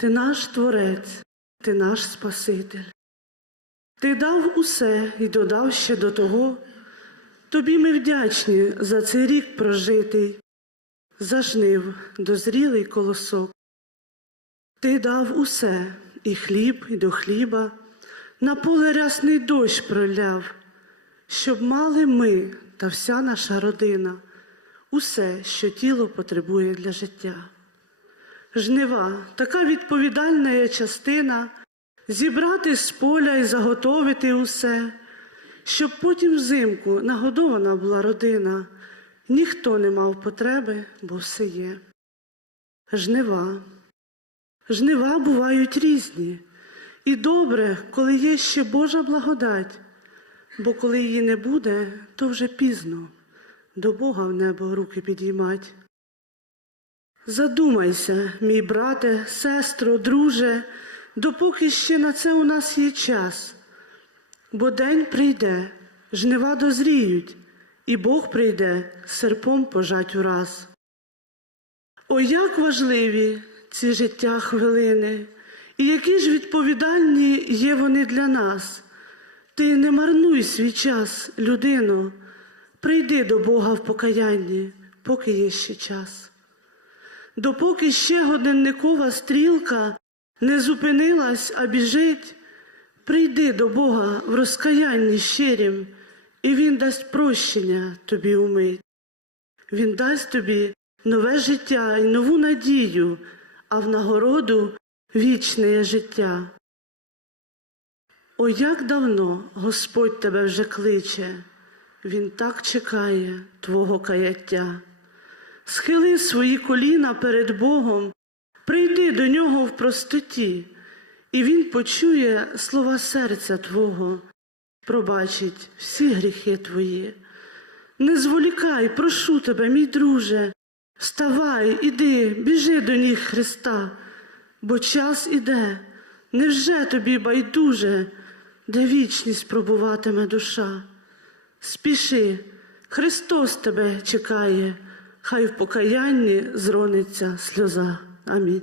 Ти наш Творець, ти наш Спаситель. Ти дав усе і додав ще до того. Тобі ми вдячні за цей рік прожитий, за жнив дозрілий колосок. Ти дав усе, і хліб, і до хліба, на поле рясний дощ проляв, щоб мали ми та вся наша родина усе, що тіло потребує для життя. Жнива. Така відповідальна є частина. Зібрати з поля і заготовити усе, щоб потім взимку нагодована була родина, ніхто не мав потреби, бо все є. Жнива. Жнива бувають різні, і добре, коли є ще Божа благодать, бо коли її не буде, то вже пізно. До Бога в небо руки підіймать. Задумайся, мій брате, сестро, друже, допоки ще на це у нас є час, бо день прийде, жнива дозріють, і Бог прийде серпом пожать ураз. О, як важливі ці життя хвилини, і які ж відповідальні є вони для нас. Ти не марнуй свій час, людино, прийди до Бога в покаянні, поки є ще час. Допоки ще годинникова стрілка не зупинилась, а біжить, прийди до Бога в розкаянні щирім, і Він дасть прощення тобі умить. Він дасть тобі нове життя і нову надію, а в нагороду вічне життя. О, як давно Господь тебе вже кличе, Він так чекає Твого каяття. Схили свої коліна перед Богом, прийди до нього в простоті, і Він почує слова серця Твого, пробачить всі гріхи твої. Не зволікай, прошу тебе, мій друже, вставай, іди, біжи до ніг Христа, бо час іде, невже тобі байдуже, де вічність пробуватиме душа? Спіши, Христос тебе чекає, хай в покаянні зрониться сльоза. Амінь.